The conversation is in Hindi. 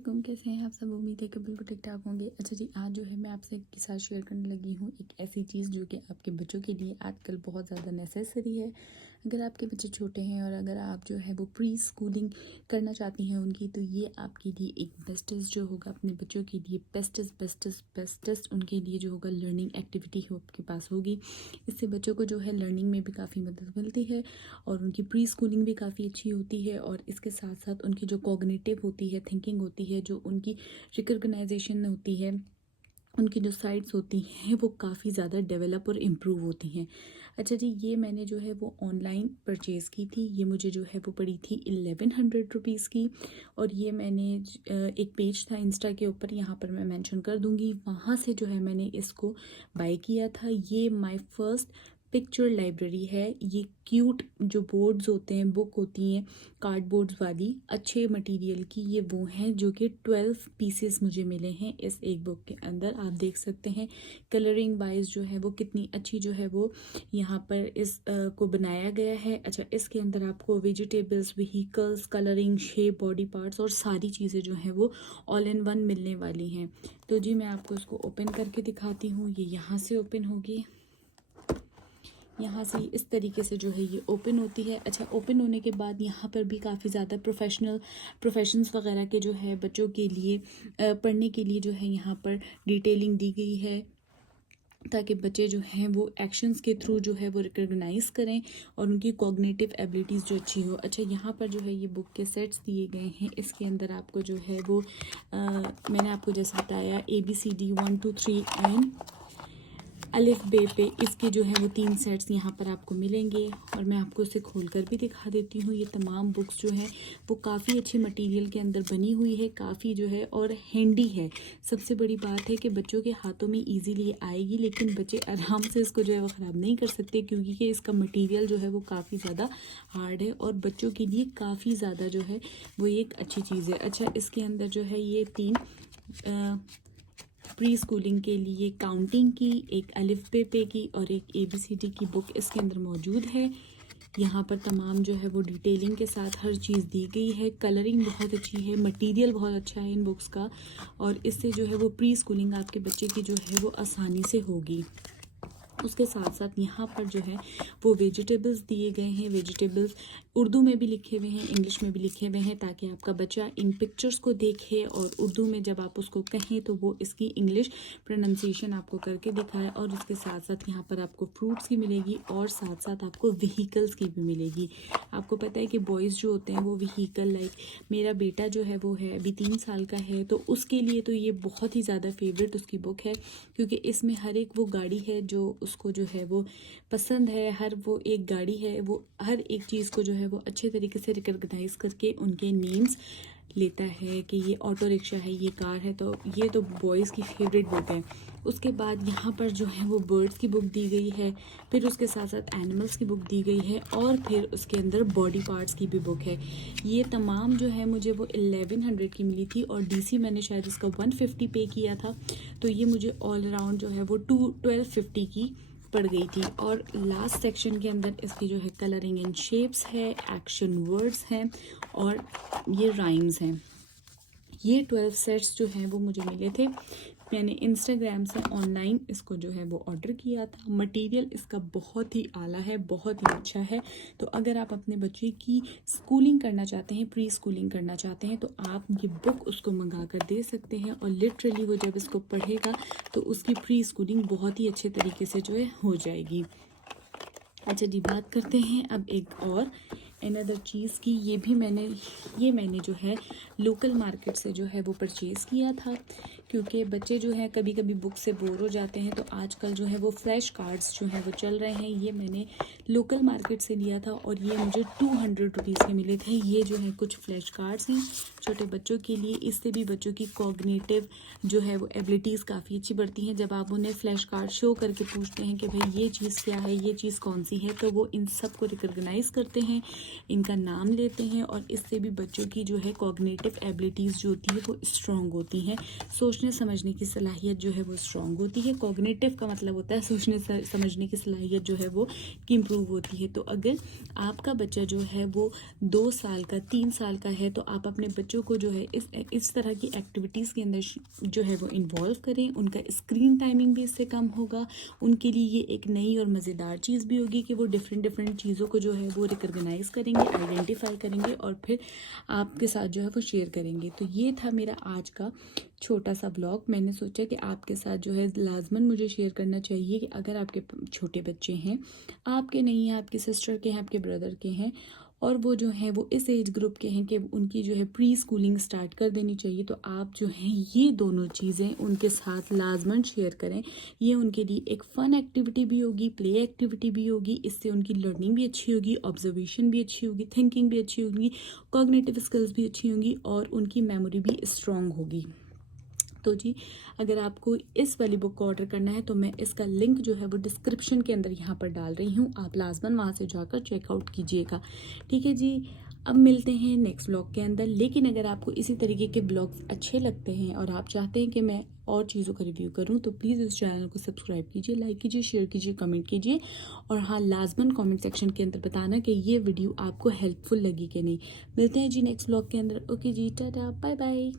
वालेकुम, कैसे हैं आप सब। उम्मीद है कि बिल्कुल ठीक ठाक होंगे। अच्छा जी, आज जो है मैं आपसे के साथ शेयर करने लगी हूँ एक ऐसी चीज़ जो कि आपके बच्चों के लिए आजकल बहुत ज़्यादा नेसेसरी है। अगर आपके बच्चे छोटे हैं और अगर आप जो है वो प्री स्कूलिंग करना चाहती हैं उनकी, तो ये आपके लिए एक बेस्टेस्ट जो होगा अपने बच्चों के लिए बेस्टेस्ट उनके लिए जो होगा लर्निंग एक्टिविटी हो आपके पास होगी। इससे बच्चों को जो है लर्निंग में भी काफ़ी मदद मिलती है और उनकी प्री स्कूलिंग भी काफ़ी अच्छी होती है। और इसके साथ साथ उनकी जो कॉग्निटिव होती है, थिंकिंग होती है, जो उनकी रिकग्नाइजेशन होती है, उनकी जो साइट्स होती हैं वो काफ़ी ज़्यादा डेवलप और इम्प्रूव होती हैं। अच्छा जी, ये मैंने जो है वो ऑनलाइन परचेज़ की थी। ये मुझे जो है वो पड़ी थी 1100 रुपीज़ की। और ये मैंने एक पेज था इंस्टा के ऊपर, यहाँ पर मैं मेंशन कर दूँगी, वहाँ से जो है मैंने इसको बाय किया था। ये माय फर्स्ट पिक्चर लाइब्रेरी है। ये क्यूट जो बोर्ड्स होते हैं, बुक होती हैं कार्डबोर्ड्स वाली अच्छे मटेरियल की, ये वो हैं जो कि 12 पीसेस मुझे मिले हैं इस एक बुक के अंदर। आप देख सकते हैं कलरिंग वाइज जो है वो कितनी अच्छी जो है वो यहाँ पर इस को बनाया गया है। अच्छा, इसके अंदर आपको vegetables, vehicles, colouring, shape, body parts और सारी चीज़ें जो हैं वो ऑल इन वन मिलने वाली हैं। तो जी मैं आपको इसको ओपन करके दिखाती हूँ। ये यहाँ से ओपन होगी, यहाँ से इस तरीके से जो है ये ओपन होती है। अच्छा, ओपन होने के बाद यहाँ पर भी काफ़ी ज़्यादा प्रोफेशंस वगैरह के जो है बच्चों के लिए पढ़ने के लिए जो है यहाँ पर डिटेलिंग दी गई है, ताकि बच्चे जो हैं वो एक्शंस के थ्रू जो है वो रिकग्नाइज़ करें और उनकी कॉग्निटिव एबिलिटीज़ जो अच्छी हो। अच्छा, यहाँ पर जो है ये बुक के सेट्स दिए गए हैं। इसके अंदर आपको जो है वो मैंने आपको जैसे बताया ABCD 1 2 3 एंड अलिफ बे पे इसके जो है वो 3 सेट्स यहाँ पर आपको मिलेंगे। और मैं आपको इसे खोलकर भी दिखा देती हूँ। ये तमाम बुक्स जो है वो काफ़ी अच्छे मटेरियल के अंदर बनी हुई है, काफ़ी जो है और हैंडी है। सबसे बड़ी बात है कि बच्चों के हाथों में इजीली आएगी, लेकिन बच्चे आराम से इसको जो है वो ख़राब नहीं कर सकते, क्योंकि इसका मटीरियल जो है वो काफ़ी ज़्यादा हार्ड है और बच्चों के लिए काफ़ी ज़्यादा जो है वो एक अच्छी चीज़ है। अच्छा, इसके अंदर जो है ये 3 प्री स्कूलिंग के लिए काउंटिंग की, एक अलिफ बे की और एक ABCD की बुक इसके अंदर मौजूद है। यहाँ पर तमाम जो है वो डिटेलिंग के साथ हर चीज़ दी गई है। कलरिंग बहुत अच्छी है, मटेरियल बहुत अच्छा है इन बुक्स का, और इससे जो है वो प्री स्कूलिंग आपके बच्चे की जो है वो आसानी से होगी। उसके साथ साथ यहाँ पर जो है वो वेजिटेबल्स दिए गए हैं। वेजिटेबल्स उर्दू में भी लिखे हुए हैं, इंग्लिश में भी लिखे हुए हैं, ताकि आपका बच्चा इन पिक्चर्स को देखे और उर्दू में जब आप उसको कहें तो वो इसकी इंग्लिश प्रोनाउंसिएशन आपको करके दिखाए। और उसके साथ साथ यहाँ पर आपको फ्रूट्स की मिलेगी और साथ साथ आपको व्हीकल्स की भी मिलेगी। आपको पता है कि बॉयज़ जो होते हैं वो व्हीकल, लाइक मेरा बेटा जो है वो है अभी 3 साल का है, तो उसके लिए तो ये बहुत ही ज़्यादा फेवरेट उसकी बुक है, क्योंकि इसमें हर एक वो गाड़ी है जो उसको जो है वो पसंद है। हर वो एक गाड़ी है, वो हर एक चीज़ को जो है वो अच्छे तरीके से रिकग्नाइज करके उनके नेम्स लेता है कि ये ऑटो रिक्शा है, ये कार है। तो ये तो बॉयज़ की फेवरेट बुक है। उसके बाद यहाँ पर जो है वो बर्ड्स की बुक दी गई है, फिर उसके साथ साथ एनिमल्स की बुक दी गई है, और फिर उसके अंदर बॉडी पार्ट्स की भी बुक है। ये तमाम जो है मुझे वो 1100 की मिली थी और DC मैंने शायद इसका 150 पे किया था, तो ये मुझे ऑल अराउंड जो है वो 1250 की पड़ गई थी। और लास्ट सेक्शन के अंदर इसकी जो है कलरिंग एंड शेप्स है, एक्शन वर्ड्स हैं और ये राइम्स हैं। ये 12 सेट्स जो हैं वो मुझे मिले थे। मैंने इंस्टाग्राम से ऑनलाइन इसको जो है वो ऑर्डर किया था। मटेरियल इसका बहुत ही आला है, बहुत ही अच्छा है। तो अगर आप अपने बच्चे की स्कूलिंग करना चाहते हैं, प्री स्कूलिंग करना चाहते हैं, तो आप ये बुक उसको मंगा कर दे सकते हैं और लिटरली वो जब इसको पढ़ेगा तो उसकी प्री स्कूलिंग बहुत ही अच्छे तरीके से जो है हो जाएगी। अच्छा जी, बात करते हैं अब एक और अनदर चीज़ की। ये मैंने जो है लोकल मार्केट से जो है वो परचेज़ किया था, क्योंकि बच्चे जो है कभी कभी बुक से बोर हो जाते हैं, तो आजकल जो है वो फ्लैश कार्ड्स जो है वो चल रहे हैं। ये मैंने लोकल मार्केट से लिया था और ये मुझे 200 रुपीज़ के मिले थे। ये जो है कुछ फ्लैश कार्ड्स हैं छोटे बच्चों के लिए। इससे भी बच्चों की कॉग्निटिव जो है वो एबिलिटीज़ काफ़ी अच्छी बढ़ती हैं। जब आप उन्हें फ्लैश कार्ड शो करके पूछते हैं कि भाई ये चीज़ क्या है, ये चीज़ कौन सी है, तो वो इन सब को रिकग्नाइज़ करते हैं, इनका नाम लेते हैं, और इससे भी बच्चों की जो है कॉग्निटिव एबिलिटीज़ जो होती है वो स्ट्रॉन्ग होती हैं। सोचने सोचने समझने की सलाहियत जो है वो स्ट्रांग होती है। कॉग्निटिव का मतलब होता है सोचने समझने की सलाहियत जो है वो इम्प्रूव होती है। तो अगर आपका बच्चा जो है वो 2 साल का 3 साल का है तो आप अपने बच्चों को जो है इस तरह की एक्टिविटीज़ के अंदर जो है वो इन्वॉल्व करें। उनका स्क्रीन टाइमिंग भी इससे कम होगा। उनके लिए ये एक नई और मज़ेदार चीज़ भी होगी कि वो डिफरेंट चीज़ों को जो है वो रिकॉग्नाइज़ करेंगे, आइडेंटिफाई करेंगे और फिर आपके साथ जो है वो शेयर करेंगे। तो ये था मेरा आज का छोटा सा ब्लॉग। मैंने सोचा कि आपके साथ जो है लाजमन मुझे शेयर करना चाहिए कि अगर आपके छोटे बच्चे हैं, आपके नहीं हैं, आपकी सिस्टर के हैं, आपके ब्रदर के हैं और वो जो हैं वो इस एज ग्रुप के हैं कि उनकी जो है प्री स्कूलिंग स्टार्ट कर देनी चाहिए, तो आप जो हैं ये दोनों चीज़ें उनके साथ लाजमन शेयर करें। ये उनके लिए एक फ़न एक्टिविटी भी होगी, प्ले एक्टिविटी भी होगी। इससे उनकी लर्निंग भी अच्छी होगी, ऑब्जर्वेशन भी अच्छी होगी, थिंकिंग भी अच्छी होगी, कॉग्निटिव स्किल्स भी अच्छी होंगी और उनकी मेमोरी भी स्ट्रॉन्ग होगी। तो जी, अगर आपको इस वाली बुक को ऑर्डर करना है तो मैं इसका लिंक जो है वो डिस्क्रिप्शन के अंदर यहाँ पर डाल रही हूँ। आप लाजमन वहाँ से जाकर चेकआउट कीजिएगा। ठीक है जी, अब मिलते हैं नेक्स्ट ब्लॉग के अंदर। लेकिन अगर आपको इसी तरीके के ब्लॉग्स अच्छे लगते हैं और आप चाहते हैं कि मैं और चीज़ों का रिव्यू करूं तो प्लीज़ इस चैनल को सब्सक्राइब कीजिए, लाइक कीजिए, शेयर कीजिए, कमेंट कीजिए और हाँ, लाजमन कमेंट सेक्शन के अंदर बताना कि ये वीडियो आपको हेल्पफुल लगी कि नहीं। मिलते हैं जी नेक्स्ट ब्लॉग के अंदर। ओके जी, टाटा, बाय बाय।